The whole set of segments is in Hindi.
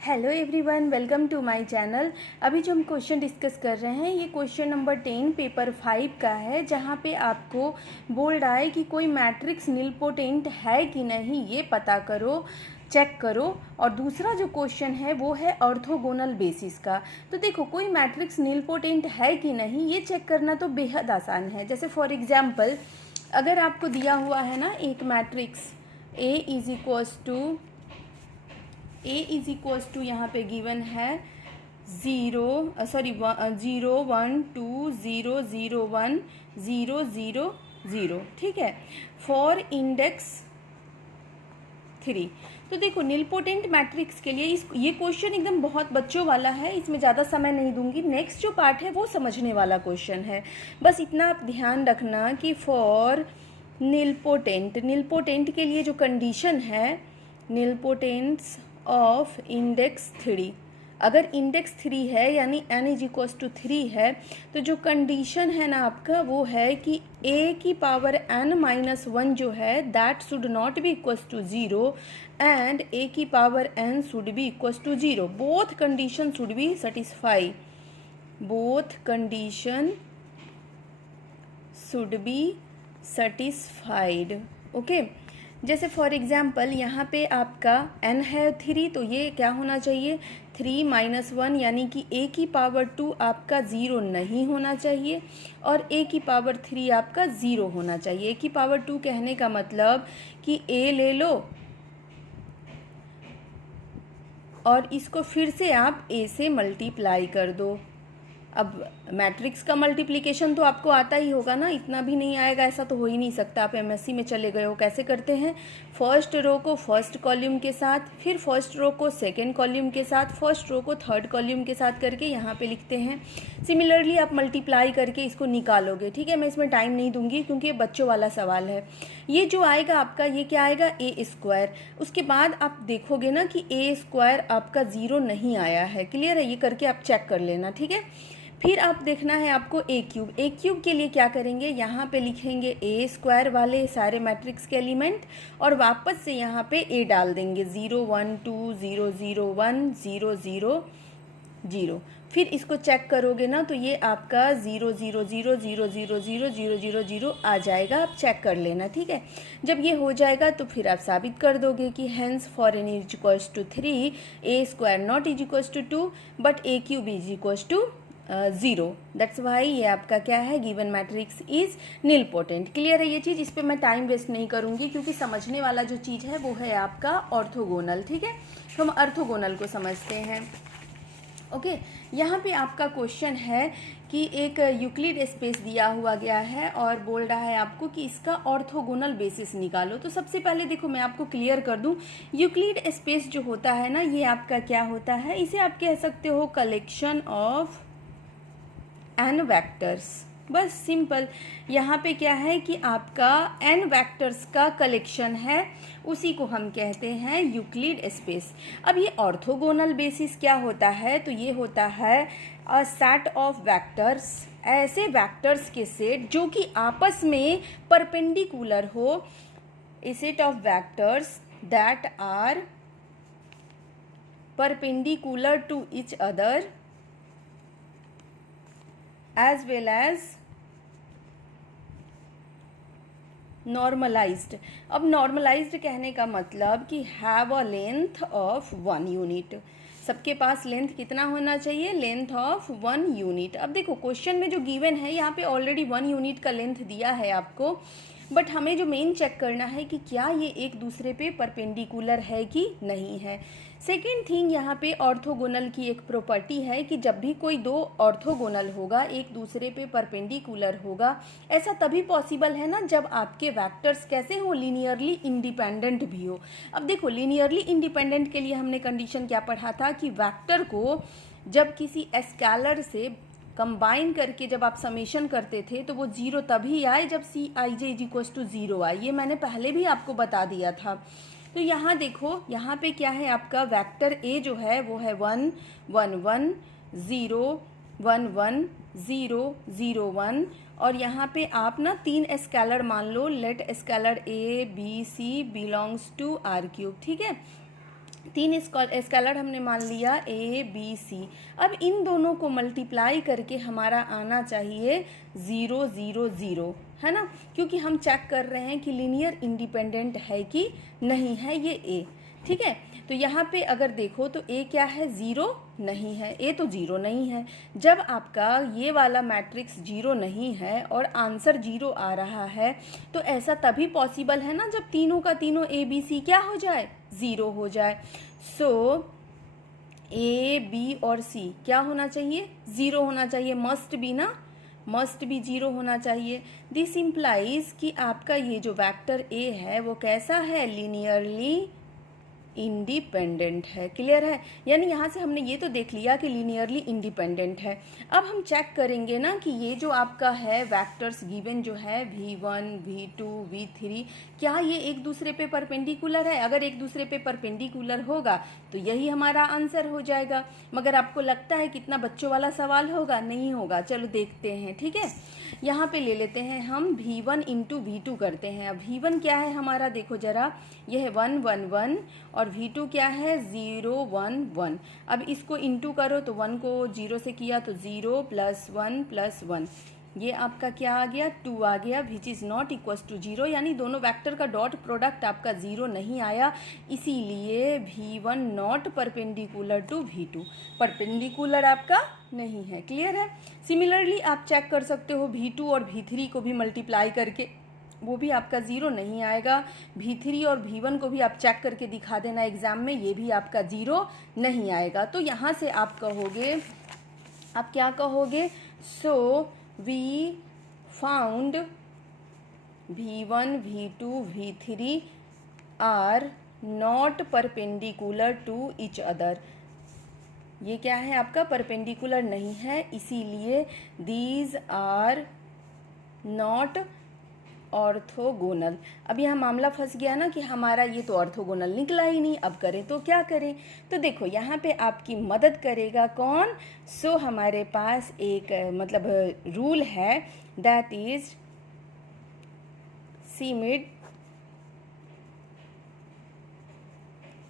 Hello everyone, welcome to my channel. अभी जो हम क्वेश्चन डिस्कस कर रहे हैं ये क्वेश्चन नंबर 10 पेपर 5 का है, जहाँ पे आपको बोल रहा है कि कोई मैट्रिक्स निलपोटेंट है कि नहीं ये पता करो, चेक करो। और दूसरा जो क्वेश्चन है वो है ऑर्थोगोनल बेसिस का। तो देखो, कोई मैट्रिक्स निलपोटेंट है कि नहीं ये चेक करना तो बेहद आसान है। जैसे फॉर एग्जाम्पल, अगर आपको दिया हुआ है ना एक matrix A is equals to यहाँ पे गिवन है 0 1 2 0 0 1 0 0 0, ठीक है, फॉर इंडेक्स 3। तो देखो, निलपोटेंट मैट्रिक्स के लिए ये क्वेश्चन एकदम बहुत बच्चों वाला है, इसमें ज़्यादा समय नहीं दूंगी। नेक्स्ट जो पार्ट है वो समझने वाला क्वेश्चन है। बस इतना आप ध्यान रखना कि फॉर निलपोटेंट के लिए जो कंडीशन है, निलपोटेंट्स ऑफ इंडेक्स 3, अगर इंडेक्स 3 है यानी n इज इक्वल्स टू 3 है, तो जो कंडीशन है ना आपका वो है कि a की पावर n माइनस 1 जो है that should not be equals to 0 and a की power n should be equals to 0। Both condition should be satisfy, both condition should be satisfied. Okay, जैसे फॉर एग्जाम्पल यहाँ पे आपका n है 3, तो ये क्या होना चाहिए 3 माइनस 1, यानी कि a की पावर 2 आपका 0 नहीं होना चाहिए और a की पावर 3 आपका 0 होना चाहिए। a की पावर 2 कहने का मतलब कि a ले लो और इसको फिर से आप a से मल्टीप्लाई कर दो। अब मैट्रिक्स का मल्टीप्लिकेशन तो आपको आता ही होगा ना, इतना भी नहीं आएगा ऐसा तो हो ही नहीं सकता। आप एमएससी में चले गए हो। कैसे करते हैं, फर्स्ट रो को फर्स्ट कॉलम के साथ, फिर फर्स्ट रो को सेकंड कॉलम के साथ, फर्स्ट रो को थर्ड कॉलम के साथ करके यहाँ पे लिखते हैं। सिमिलरली आप मल्टीप्लाई करके इसको निकालोगे, ठीक है। मैं इसमें टाइम नहीं दूंगी क्योंकि ये बच्चों वाला सवाल है। ये जो आएगा आपका, ये क्या आएगा ए स्क्वायर। उसके बाद आप देखोगे ना कि ए स्क्वायर आपका 0 नहीं आया है। क्लियर है, ये करके आप चेक कर लेना, ठीक है। फिर आप देखना है आपको ए क्यूब के लिए क्या करेंगे, यहाँ पे लिखेंगे ए स्क्वायर वाले सारे मैट्रिक्स के एलिमेंट और वापस से यहाँ पे ए डाल देंगे 0 1 2 0 0 1 0 0 0। फिर इसको चेक करोगे ना तो ये आपका 0 0 0 0 0 0 0 0 0 आ जाएगा। आप चेक कर लेना, ठीक है। जब ये हो जाएगा तो फिर आप साबित कर दोगे कि hence for n is equals to 3 A square not is equals to 2 but A cube is equals to 0। That's why ये आपका क्या है, given matrix is nilpotent. Clear है ये चीज़, इस पर मैं टाइम वेस्ट नहीं करूंगी क्योंकि समझने वाला जो चीज़ है वो है आपका ऑर्थोगोनल, ठीक है। तो हम ऑर्थोगोनल को समझते हैं। ओके, यहाँ पे आपका क्वेश्चन है कि एक यूक्लिड स्पेस दिया हुआ गया है और बोल रहा है आपको कि इसका ऑर्थोगोनल बेसिस निकालो। तो सबसे पहले देखो, मैं आपको क्लियर कर दूं, यूक्लिड स्पेस जो होता है ना ये आपका क्या होता है, इसे आप कह सकते हो कलेक्शन ऑफ n वेक्टर्स। बस सिंपल, यहाँ पे क्या है कि आपका n वेक्टर्स का कलेक्शन है, उसी को हम कहते हैं यूक्लिड स्पेस। अब ये ऑर्थोगोनल बेसिस क्या होता है, तो ये होता है अ सेट ऑफ वेक्टर्स, ऐसे वेक्टर्स के सेट जो कि आपस में परपेंडिकुलर हो, a set of vectors that are perpendicular to each other as well as normalised. अब नॉर्मलाइज्ड कहने का मतलब कि have a length of 1 unit. सबके पास लेंथ कितना होना चाहिए, लेंथ ऑफ 1 यूनिट। अब देखो क्वेश्चन में जो गिवन है यहाँ पे ऑलरेडी 1 यूनिट का लेंथ दिया है आपको, बट हमें जो मेन चेक करना है कि क्या ये एक दूसरे पे परपेंडिकुलर है कि नहीं है। सेकेंड थिंग, यहाँ पे ऑर्थोगोनल की एक प्रॉपर्टी है कि जब भी कोई दो ऑर्थोगोनल होगा, एक दूसरे पे परपेंडिकुलर होगा, ऐसा तभी पॉसिबल है ना जब आपके वेक्टर्स कैसे हो, लीनियरली इंडिपेंडेंट भी हो। अब देखो, लीनियरली इंडिपेंडेंट के लिए हमने कंडीशन क्या पढ़ा था कि वेक्टर को जब किसी स्केलर से कंबाइन करके जब आप समेशन करते थे तो वो 0 तभी आए जब सी आई जे इज इक्वल्स टू 0 आए। ये मैंने पहले भी आपको बता दिया था। तो यहाँ देखो, यहाँ पे क्या है आपका वेक्टर ए जो है वो है 1 1 1 0 1 1 0 0 1 और यहाँ पे आप ना 3 स्केलर मान लो, let scalar A B C belongs to R cube, ठीक है। तीन स्केलर हमने मान लिया ए बी सी। अब इन दोनों को मल्टीप्लाई करके हमारा आना चाहिए 0 0 0, है ना, क्योंकि हम चेक कर रहे हैं कि लीनियर इंडिपेंडेंट है कि नहीं है ये ए। ठीक है, तो यहाँ पे अगर देखो तो ए क्या है, 0 नहीं है, ए तो 0 नहीं है। जब आपका ये वाला मैट्रिक्स 0 नहीं है और आंसर 0 आ रहा है तो ऐसा तभी पॉसिबल है ना जब तीनों का तीनों ए बी सी क्या हो जाए, 0 हो जाए। सो ए बी और सी क्या होना चाहिए, 0 होना चाहिए, मस्ट बी ना, मस्ट बी 0 होना चाहिए। दिस इम्प्लाइज कि आपका ये जो वेक्टर ए है वो कैसा है, लीनियरली इंडिपेंडेंट है। क्लियर है, यानी यहाँ से हमने ये तो देख लिया कि लीनियरली इंडिपेंडेंट है। अब हम चेक करेंगे ना कि ये जो आपका है वेक्टर्स गिवन जो है v1 v2 v3 क्या ये एक दूसरे पे परपेंडिकुलर है। अगर एक दूसरे पे परपेंडिकुलर होगा तो यही हमारा आंसर हो जाएगा। मगर आपको लगता है कितना बच्चों वाला सवाल होगा, नहीं होगा। चलो देखते हैं। ठीक है, यहाँ पे ले लेते हैं हम v1 इंटू v2 करते हैं। अब v1 क्या है हमारा, देखो जरा, यह है 1 1 1 और v2 क्या है 0 1 1। अब इसको इंटू करो तो 1 को 0 से किया तो 0 + 1 +1, ये आपका क्या आ गया, 2 आ गया, which is not equals to 0, यानी दोनों वेक्टर का डॉट प्रोडक्ट आपका 0 नहीं आया, इसीलिए v1 not perpendicular to v2, perpendicular आपका नहीं है। क्लियर है। सिमिलरली आप चेक कर सकते हो v2 और v3 को भी मल्टीप्लाई करके, वो भी आपका 0 नहीं आएगा। v3 और v1 को भी आप चेक करके दिखा देना एग्जाम में, ये भी आपका 0 नहीं आएगा। तो यहाँ से आप कहोगे, आप क्या कहोगे, so we found v1 v2 v3 are not perpendicular to each other. ये क्या है आपका, परपेंडिकुलर नहीं है, इसीलिए दीज आर नॉट ऑर्थोगोनल। अब यहाँ मामला फंस गया ना कि हमारा ये तो ऑर्थोगोनल निकला ही नहीं, अब करें तो क्या करें। तो देखो यहाँ पे आपकी मदद करेगा कौन, सो हमारे पास एक मतलब रूल है, दैट इज सीमिड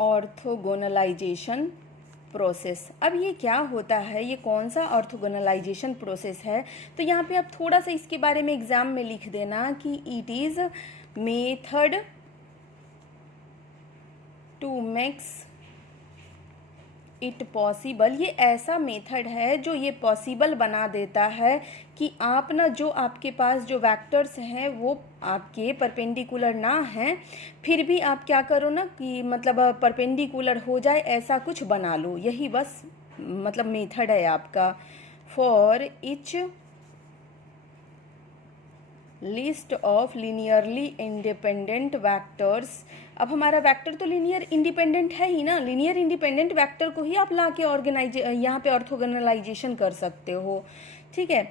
ऑर्थोगोनलाइजेशन प्रोसेस। अब ये क्या होता है, ये कौन सा ऑर्थोगोनलाइजेशन प्रोसेस है, तो यहाँ पे आप थोड़ा सा इसके बारे में एग्जाम में लिख देना कि it is method to makes it possible. ये ऐसा मेथड है जो ये पॉसिबल बना देता है कि आप ना, जो आपके पास जो वेक्टर्स हैं वो आपके परपेंडिकुलर ना हैं, फिर भी आप क्या करो ना कि मतलब परपेंडिकुलर हो जाए, ऐसा कुछ बना लो। यही बस मतलब मेथड है आपका। For each list of linearly independent vectors. अब हमारा वेक्टर तो लीनियर इंडिपेंडेंट है ही ना, लीनियर इंडिपेंडेंट वेक्टर को ही आप ला के यहाँ पे ऑर्थोगोनलाइजेशन कर सकते हो। ठीक है,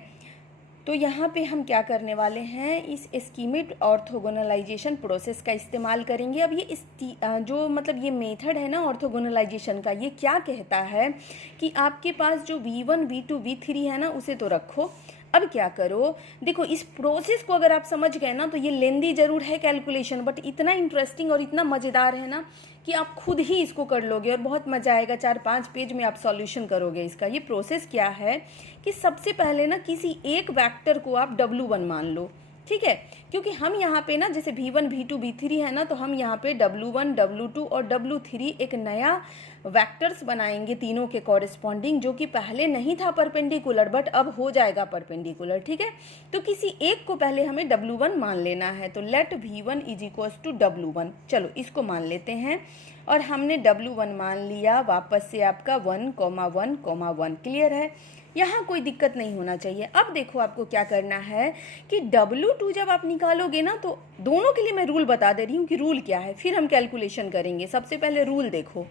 तो यहाँ पे हम क्या करने वाले हैं, इस स्कीमेड ऑर्थोगोनलाइजेशन प्रोसेस का इस्तेमाल करेंगे। अब ये जो मतलब ये मेथड है ना ऑर्थोगोनलाइजेशन का, ये क्या कहता है कि आपके पास जो v1 v2 v3 है ना, उसे तो रखो। अब क्या करो, देखो इस प्रोसेस को अगर आप समझ गए ना तो ये लेंदी जरूर है कैलकुलेशन, बट इतना इंटरेस्टिंग और इतना मज़ेदार है ना कि आप खुद ही इसको कर लोगे और बहुत मज़ा आएगा। 4-5 पेज में आप सॉल्यूशन करोगे इसका। ये प्रोसेस क्या है कि सबसे पहले ना किसी एक वेक्टर को आप W1 मान लो। ठीक है, क्योंकि हम यहाँ पे ना जैसे v1 v2 v3 है ना, तो हम यहाँ पे W1 W2 और W3 एक नया वेक्टर्स बनाएंगे तीनों के कॉरेस्पॉन्डिंग, जो कि पहले नहीं था परपेंडिकुलर बट अब हो जाएगा परपेंडिकुलर। ठीक है, तो किसी एक को पहले हमें W1 मान लेना है। तो late v1 is equals to W1, चलो इसको मान लेते हैं। और हमने W1 मान लिया, वापस से आपका 1, 1, 1। क्लियर है, यहाँ कोई दिक्कत नहीं होना चाहिए। अब देखो आपको क्या करना है कि W2 जब आप निकालोगे ना, तो दोनों के लिए मैं रूल बता दे रही हूँ कि रूल क्या है, फिर हम कैलकुलेशन करेंगे। सबसे पहले रूल देखो,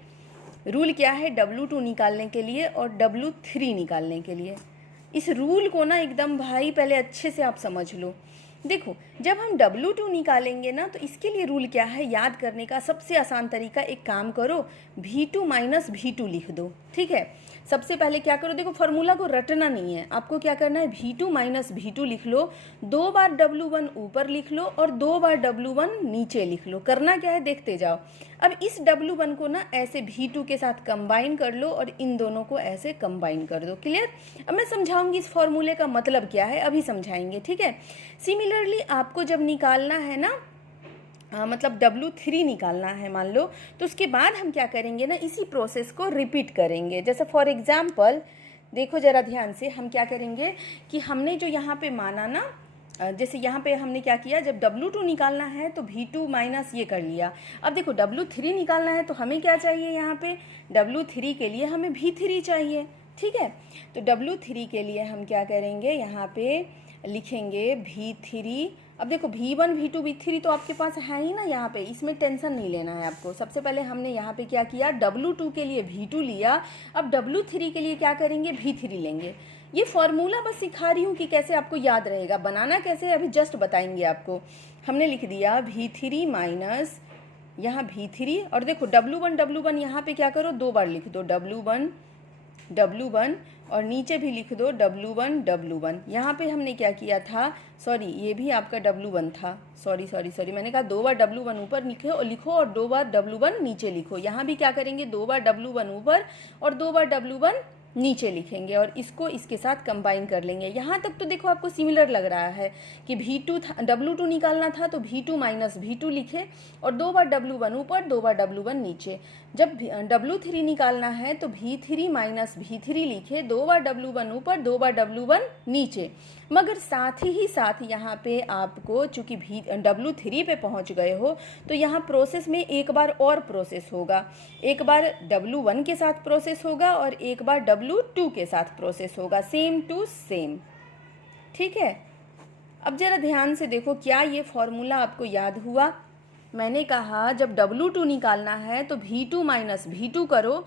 रूल क्या है W2 निकालने के लिए और W3 निकालने के लिए। इस रूल को ना एकदम भाई पहले अच्छे से आप समझ लो। देखो जब हम W2 निकालेंगे ना, तो इसके लिए रूल क्या है याद करने का सबसे आसान तरीका, एक काम करो v2 - v2 लिख दो। ठीक है। सबसे पहले क्या करो, देखो फार्मूला को रटना नहीं है, आपको क्या करना है, V2 माइनस V2 लिख लो, 2 बार W1 ऊपर लिख लो और 2 बार W1 नीचे लिख लो। करना क्या है देखते जाओ। अब इस W1 को ना ऐसे V2 के साथ कंबाइन कर लो और इन दोनों को ऐसे कंबाइन कर दो। क्लियर? अब मैं समझाऊंगी इस फॉर्मूले का मतलब क्या है, अभी समझाएंगे, ठीक है। सिमिलरली आपको जब निकालना है ना मतलब W3 निकालना है मान लो, तो उसके बाद हम क्या करेंगे ना, इसी प्रोसेस को रिपीट करेंगे। जैसे फॉर एग्जांपल देखो ज़रा ध्यान से, हम क्या करेंगे कि हमने जो यहाँ पे माना ना, जैसे यहाँ पे हमने क्या किया, जब W2 निकालना है तो V2 माइनस ये कर लिया। अब देखो W3 निकालना है तो हमें क्या चाहिए, यहाँ पे W3 के लिए हमें V3 चाहिए, ठीक है। तो W3 के लिए हम क्या करेंगे, यहाँ पे लिखेंगे V3। अब देखो V1 V2 V3 तो आपके पास है ही ना यहाँ पे, इसमें टेंशन नहीं लेना है आपको। सबसे पहले हमने यहाँ पे क्या किया, W2 के लिए V2 लिया, अब W3 के लिए क्या करेंगे, V3 लेंगे। ये फॉर्मूला बस सिखा रही हूँ कि कैसे आपको याद रहेगा, बनाना कैसे अभी जस्ट बताएंगे आपको। हमने लिख दिया V3 माइनस यहाँ V3, और देखो W1 यहाँ पे क्या करो, 2 बार लिख दो W1 और नीचे भी लिख दो W1। यहाँ पे हमने क्या किया था, सॉरी ये भी आपका W1 था, सॉरी मैंने कहा 2 बार W1 ऊपर लिखो और 2 बार W1 नीचे लिखो। यहाँ भी क्या करेंगे, 2 बार W1 ऊपर और 2 बार W1 नीचे लिखेंगे और इसको इसके साथ कंबाइन कर लेंगे। यहाँ तक तो देखो आपको सिमिलर लग रहा है कि V2 था, W2 निकालना था तो V2 माइनस V2 लिखे और 2 बार W1 ऊपर 2 बार W1 नीचे। जब W3 निकालना है तो V3 माइनस V3 लिखे, 2 बार W1 ऊपर 2 बार W1 नीचे। मगर साथ ही साथ यहाँ पे आपको चूंकि W3 पे पहुँच गए हो तो यहाँ प्रोसेस में एक बार और प्रोसेस होगा, एक बार W1 के साथ प्रोसेस होगा और एक बार W2 के साथ प्रोसेस होगा, सेम टू सेम, ठीक है। अब जरा ध्यान से देखो, क्या ये फॉर्मूला आपको याद हुआ? मैंने कहा जब W2 निकालना है तो V2 माइनस V2 करो,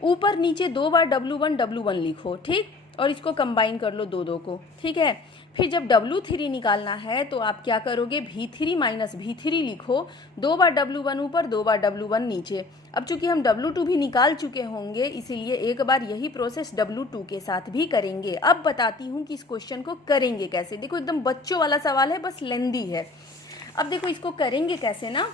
ऊपर नीचे 2 बार W1 लिखो, ठीक, और इसको कंबाइन कर लो दो को, ठीक है। फिर जब W3 निकालना है तो आप क्या करोगे, V3 माइनस V3 लिखो, 2 बार W1 ऊपर 2 बार W1 नीचे। अब चूंकि हम W2 भी निकाल चुके होंगे इसीलिए एक बार यही प्रोसेस W2 के साथ भी करेंगे। अब बताती हूँ कि इस क्वेश्चन को करेंगे कैसे। देखो एकदम बच्चों वाला सवाल है, बस लेंदी है। अब देखो इसको करेंगे कैसे ना,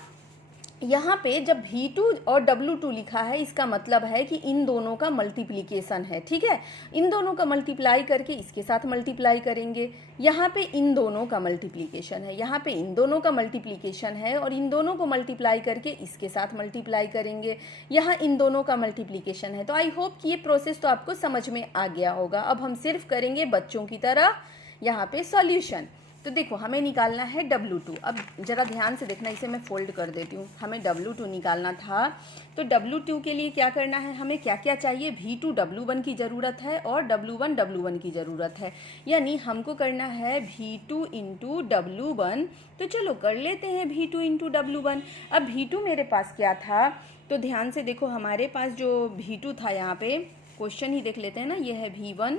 यहाँ पे जब V2 और W2 लिखा है इसका मतलब है कि इन दोनों का मल्टीप्लिकेशन है, ठीक है। इन दोनों का मल्टीप्लाई करके इसके साथ मल्टीप्लाई करेंगे। यहाँ पे इन दोनों का मल्टीप्लिकेशन है, यहाँ पे इन दोनों का मल्टीप्लिकेशन है और इन दोनों को मल्टीप्लाई करके इसके साथ मल्टीप्लाई करेंगे। यहाँ इन दोनों का मल्टीप्लिकेशन है। तो आई होप कि ये प्रोसेस तो आपको समझ में आ गया होगा। अब हम सिर्फ करेंगे बच्चों की तरह यहाँ पे सॉल्यूशन। तो देखो हमें निकालना है W2। अब ज़रा ध्यान से देखना, इसे मैं फोल्ड कर देती हूँ। हमें W2 निकालना था तो W2 के लिए क्या करना है, हमें क्या क्या चाहिए, V2 W1 की ज़रूरत है और W1 W1 की ज़रूरत है, यानी हमको करना है V2 इंटू W1। तो चलो कर लेते हैं V2 इंटू W1। अब V2 मेरे पास क्या था, तो ध्यान से देखो हमारे पास जो V2 था, यहाँ पे क्वेश्चन ही देख लेते हैं ना, ये है V1,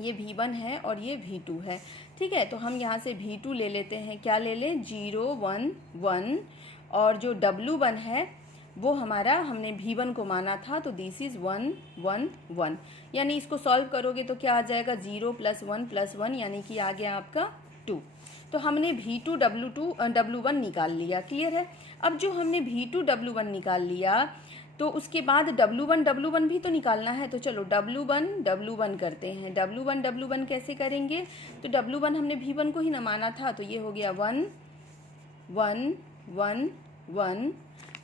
ये V1 है और ये V2 है, ठीक है। तो हम यहाँ से V2 ले लेते हैं, क्या ले लें, 0 1 1, और जो W1 है वो हमारा हमने V1 को माना था तो दिस इज़ 1 1 1, यानी इसको सॉल्व करोगे तो क्या आ जाएगा, 0 + 1 + 1, यानी कि आ गया आपका 2। तो हमने V2 W1 निकाल लिया, क्लियर है। अब जो हमने V2 W1 निकाल लिया तो उसके बाद W1 भी तो निकालना है। तो चलो W1 करते हैं। W1 कैसे करेंगे, तो W1 हमने V1 को ही न माना था तो ये हो गया 1 1 1 1।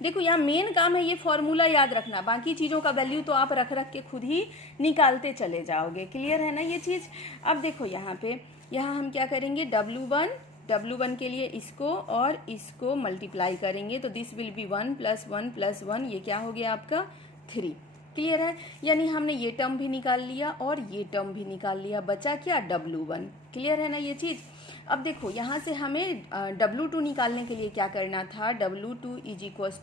देखो यहाँ मेन काम है ये फॉर्मूला याद रखना, बाकी चीज़ों का वैल्यू तो आप रख के खुद ही निकालते चले जाओगे, क्लियर है ना ये चीज़। अब देखो यहाँ हम क्या करेंगे, W1 के लिए इसको और इसको मल्टीप्लाई करेंगे तो दिस विल बी 1 + 1 + 1, ये क्या हो गया आपका 3, क्लियर है। यानी हमने ये टर्म भी निकाल लिया और ये टर्म भी निकाल लिया, बचा क्या, W1, क्लियर है ना ये चीज़। अब देखो यहाँ से हमें W2 निकालने के लिए क्या करना था, W2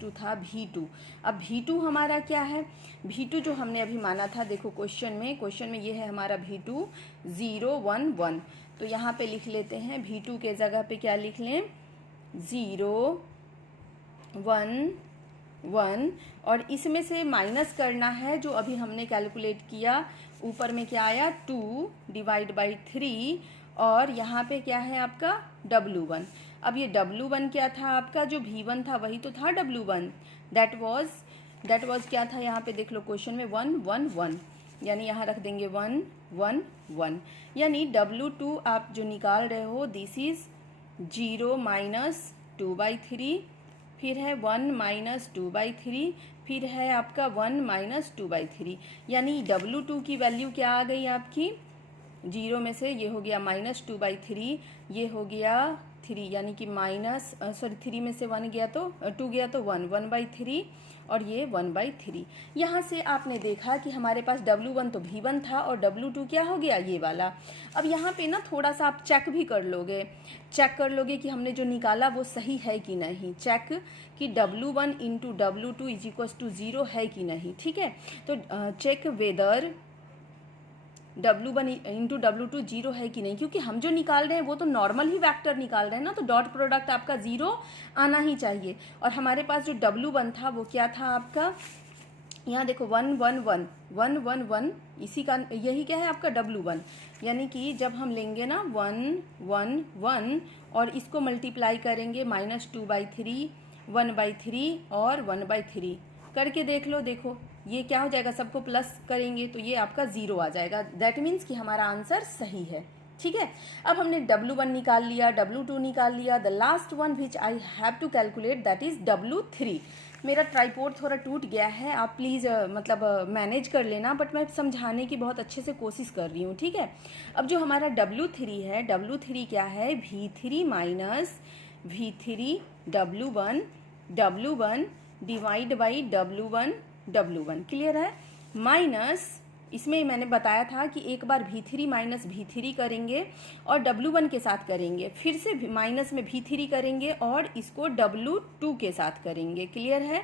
= था V2। अब V2 हमारा क्या है, V2 जो हमने अभी माना था, देखो क्वेश्चन में ये है हमारा V2 0 1 1। तो यहाँ पे लिख लेते हैं V2 के जगह पे क्या लिख लें, 0 1 1 और इसमें से माइनस करना है जो अभी हमने कैलकुलेट किया, ऊपर में क्या आया 2 डिवाइड बाई 3 और यहाँ पे क्या है आपका W1। अब ये W1 क्या था आपका, जो V1 था वही तो था W1, दैट वाज क्या था यहाँ पे देख लो क्वेश्चन में 1 1 1, यानी यहाँ रख देंगे 1 1 1, यानी W2 आप जो निकाल रहे हो दिस इज 0 माइनस 2/3, फिर है 1 माइनस 2/3, फिर है आपका 1 माइनस 2/3, यानी W2 की वैल्यू क्या आ गई आपकी, 0 में से ये हो गया -2/3, ये हो गया 3, यानी कि माइनस 3 में से 1 गया तो 2 गया तो 1/3 और ये 1/3। यहाँ से आपने देखा कि हमारे पास W1 तो V1 था और W2 क्या हो गया, ये वाला। अब यहाँ पे ना थोड़ा सा आप चेक भी कर लोगे कि हमने जो निकाला वो सही है कि नहीं, चेक कि W1 into W2 is equals to 0 है कि नहीं, ठीक है। तो check whether W1 into W2 0 है कि नहीं, क्योंकि हम जो निकाल रहे हैं वो तो नॉर्मल ही वेक्टर निकाल रहे हैं ना, तो डॉट प्रोडक्ट आपका 0 आना ही चाहिए। और हमारे पास जो W1 था वो क्या था आपका, यहाँ देखो 1 1 1 1 1 1, इसी का यही क्या है आपका W1, यानी कि जब हम लेंगे ना 1 1 1 और इसको मल्टीप्लाई करेंगे -2/3 1/3 और 1/3 करके देख लो, देखो ये क्या हो जाएगा, सबको प्लस करेंगे तो ये आपका 0 आ जाएगा, दैट मीन्स कि हमारा आंसर सही है, ठीक है। अब हमने W1 निकाल लिया, W2 निकाल लिया, the last one which I have to calculate that is W3। मेरा ट्राइपॉड थोड़ा टूट गया है, आप प्लीज़ मैनेज कर लेना, बट मैं समझाने की बहुत अच्छे से कोशिश कर रही हूँ, ठीक है। अब जो हमारा W3 है, W3 क्या है, V3 minus V3 W1 divide by W1, clear है, माइनस इसमें मैंने बताया था कि एक बार V3 माइनस V3 करेंगे और W1 के साथ करेंगे, फिर से माइनस में V3 करेंगे और इसको W2 के साथ करेंगे, क्लियर है,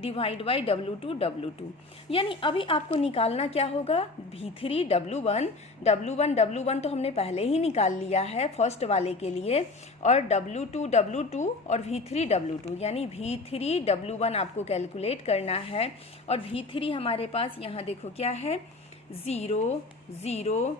डिवाइड बाई W2, यानी अभी आपको निकालना क्या होगा, V3 W1 तो हमने पहले ही निकाल लिया है फर्स्ट वाले के लिए, और W2 और V3 W2, यानी V3 W1 आपको कैलकुलेट करना है। और V3 हमारे पास यहाँ देखो क्या है 0 0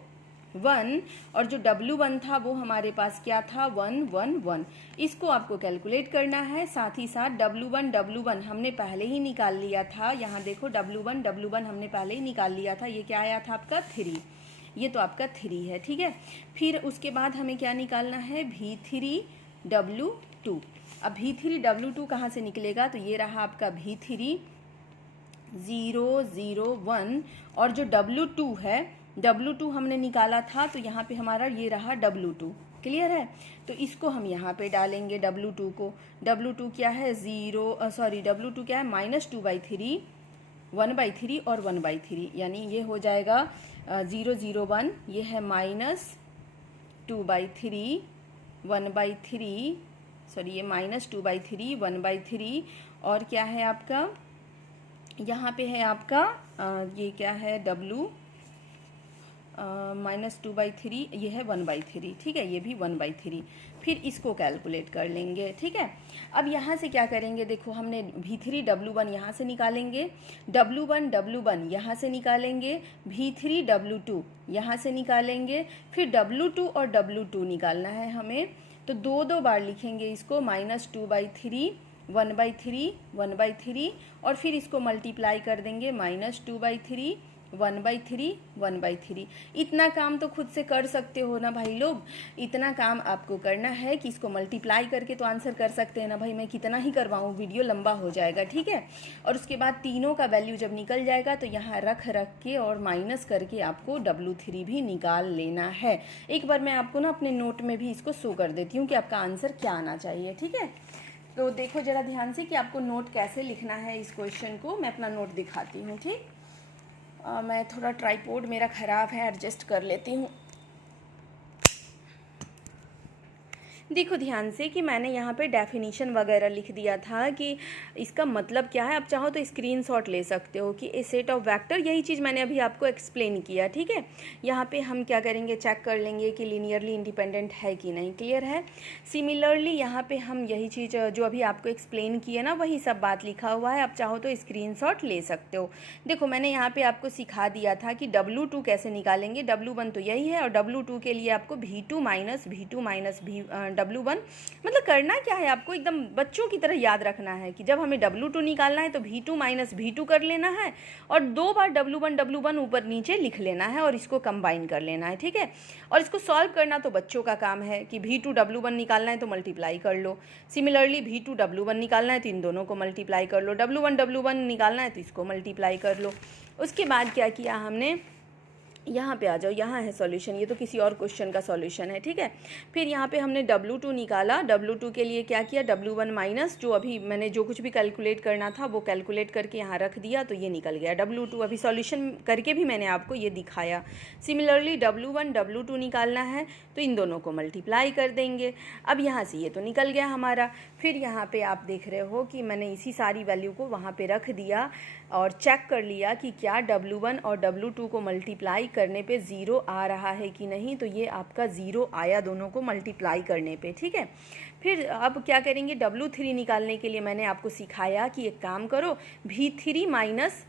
1, और जो W1 था वो हमारे पास क्या था 1 1 1, इसको आपको कैलकुलेट करना है। साथ ही साथ W1 हमने पहले ही निकाल लिया था, यहाँ देखो W1 हमने पहले ही निकाल लिया था, ये क्या आया था आपका 3, ये तो आपका 3 है, ठीक है। फिर उसके बाद हमें क्या निकालना है, V3 W2। अब V3 W2 कहाँ से निकलेगा, तो ये रहा आपका V3 0 0 1, और जो W2 है, W2 हमने निकाला था तो यहाँ पे हमारा ये रहा W2, क्लियर है। तो इसको हम यहाँ पे डालेंगे W2 को, W2 क्या है W2 क्या है -2/3 1/3 और 1/3, यानी ये हो जाएगा 0 0 1, ये है -2/3 1/3, ये -2/3 1/3, और क्या है आपका यहाँ पे है आपका ये क्या है W -2/3, ये है 1/3, ठीक है, ये भी 1/3। फिर इसको कैलकुलेट कर लेंगे, ठीक है। अब यहाँ से क्या करेंगे, देखो हमने V3 W1 यहाँ से निकालेंगे, W1 यहाँ से निकालेंगे, V3 W2 यहाँ से निकालेंगे, फिर W2 और W2 निकालना है हमें, तो दो बार लिखेंगे इसको, -2/3 1/3 और फिर इसको मल्टीप्लाई कर देंगे -2/3 1/3। इतना काम तो खुद से कर सकते हो ना भाई लोग, इतना काम आपको करना है कि इसको मल्टीप्लाई करके तो आंसर कर सकते हैं ना भाई, मैं कितना ही करवाऊँ, वीडियो लंबा हो जाएगा, ठीक है। और उसके बाद तीनों का वैल्यू जब निकल जाएगा तो यहाँ रख के और माइनस करके आपको W3 भी निकाल लेना है। एक बार मैं आपको ना अपने नोट में भी इसको शो कर देती हूँ कि आपका आंसर क्या आना चाहिए, ठीक है। तो देखो ज़रा ध्यान से कि आपको नोट कैसे लिखना है इस क्वेश्चन को, मैं अपना नोट दिखाती हूँ, ठीक। मैं थोड़ा ट्राइपॉड मेरा ख़राब है, एडजस्ट कर लेती हूँ। देखो ध्यान से कि मैंने यहाँ पे डेफिनीशन वगैरह लिख दिया था कि इसका मतलब क्या है। आप चाहो तो स्क्रीनशॉट ले सकते हो कि ए सेट ऑफ वेक्टर, यही चीज़ मैंने अभी आपको एक्सप्लेन किया, ठीक है। यहाँ पे हम क्या करेंगे, चेक कर लेंगे कि लीनियरली इंडिपेंडेंट है कि नहीं, क्लियर है। सिमिलरली यहाँ पे हम यही चीज़ जो अभी आपको एक्सप्लेन की है ना, वही सब बात लिखा हुआ है। आप चाहो तो स्क्रीनशॉट ले सकते हो। देखो मैंने यहाँ पे आपको सिखा दिया था कि W2 कैसे निकालेंगे। W1 तो यही है, और W2 के लिए आपको V2 माइनस W1, मतलब करना क्या है, आपको एकदम बच्चों की तरह याद रखना है कि जब हमें W2 निकालना है तो V2 माइनस V2 कर लेना है, और 2 बार W1 ऊपर नीचे लिख लेना है और इसको कंबाइन कर लेना है, ठीक है। और इसको सॉल्व करना तो बच्चों का काम है कि V2 W1 निकालना है तो मल्टीप्लाई कर लो, सिमिलरली V2 W1 निकालना है तो इन दोनों को मल्टीप्लाई कर लो, W1 निकालना है तो इसको मल्टीप्लाई कर लो। उसके बाद क्या किया हमने, यहाँ पे आ जाओ, यहाँ है सॉल्यूशन, ये तो किसी और क्वेश्चन का सॉल्यूशन है, ठीक है। फिर यहाँ पे हमने W2 निकाला, W2 के लिए क्या किया, W1 माइनस जो अभी मैंने जो कुछ भी कैलकुलेट करना था वो कैलकुलेट करके यहाँ रख दिया, तो ये निकल गया W2। अभी सॉल्यूशन करके भी मैंने आपको ये दिखाया। सिमिलरली W1 W2 निकालना है तो इन दोनों को मल्टीप्लाई कर देंगे। अब यहाँ से ये तो निकल गया हमारा। फिर यहाँ पे आप देख रहे हो कि मैंने इसी सारी वैल्यू को वहाँ पे रख दिया और चेक कर लिया कि क्या W1 और W2 को मल्टीप्लाई करने पे ज़ीरो आ रहा है कि नहीं। तो ये आपका ज़ीरो आया दोनों को मल्टीप्लाई करने पे, ठीक है। फिर अब क्या करेंगे, W3 निकालने के लिए मैंने आपको सिखाया कि एक काम करो, V3 माइनस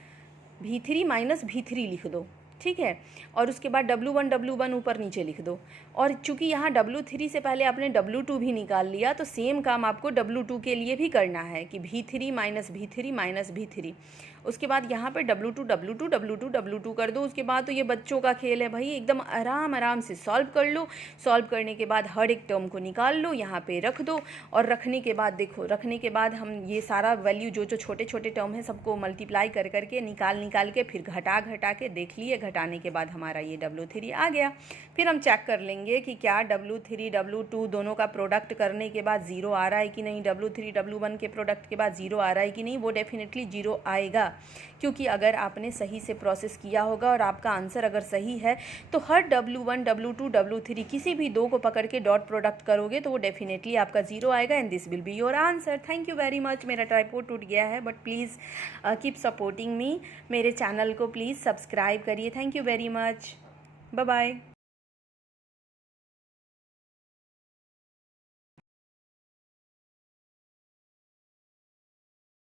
V3 लिख दो, ठीक है। और उसके बाद W1 ऊपर नीचे लिख दो। और चूंकि यहाँ W3 से पहले आपने W2 भी निकाल लिया, तो सेम काम आपको W2 के लिए भी करना है कि V3 माइनस V3। उसके बाद यहाँ पर W2 कर दो। उसके बाद तो ये बच्चों का खेल है भाई, एकदम आराम से सॉल्व कर लो। सॉल्व करने के बाद हर एक टर्म को निकाल लो, यहाँ पे रख दो। और रखने के बाद देखो, रखने के बाद हम ये सारा वैल्यू जो छोटे छोटे टर्म है सबको मल्टीप्लाई कर करके निकाल के फिर घटा के देख लिए। घटाने के बाद हमारा ये W3 आ गया। फिर हम चेक कर लेंगे कि क्या W3 W2 दोनों का प्रोडक्ट करने के बाद ज़ीरो आ रहा है कि नहीं, W3 W1 के प्रोडक्ट के बाद ज़ीरो आ रहा है कि नहीं। वो डेफिनेटली ज़ीरो आएगा, क्योंकि अगर आपने सही से प्रोसेस किया होगा और आपका आंसर अगर सही है तो हर W1 W2 W3 किसी भी दो को पकड़ के डॉट प्रोडक्ट करोगे तो वो डेफिनेटली आपका ज़ीरो आएगा, and this will be your answer. Thank you very much. मेरा ट्राइपॉड टूट गया है, but please keep supporting me. मेरे चैनल को प्लीज़ सब्सक्राइब करिए। Thank you very much. Bye bye.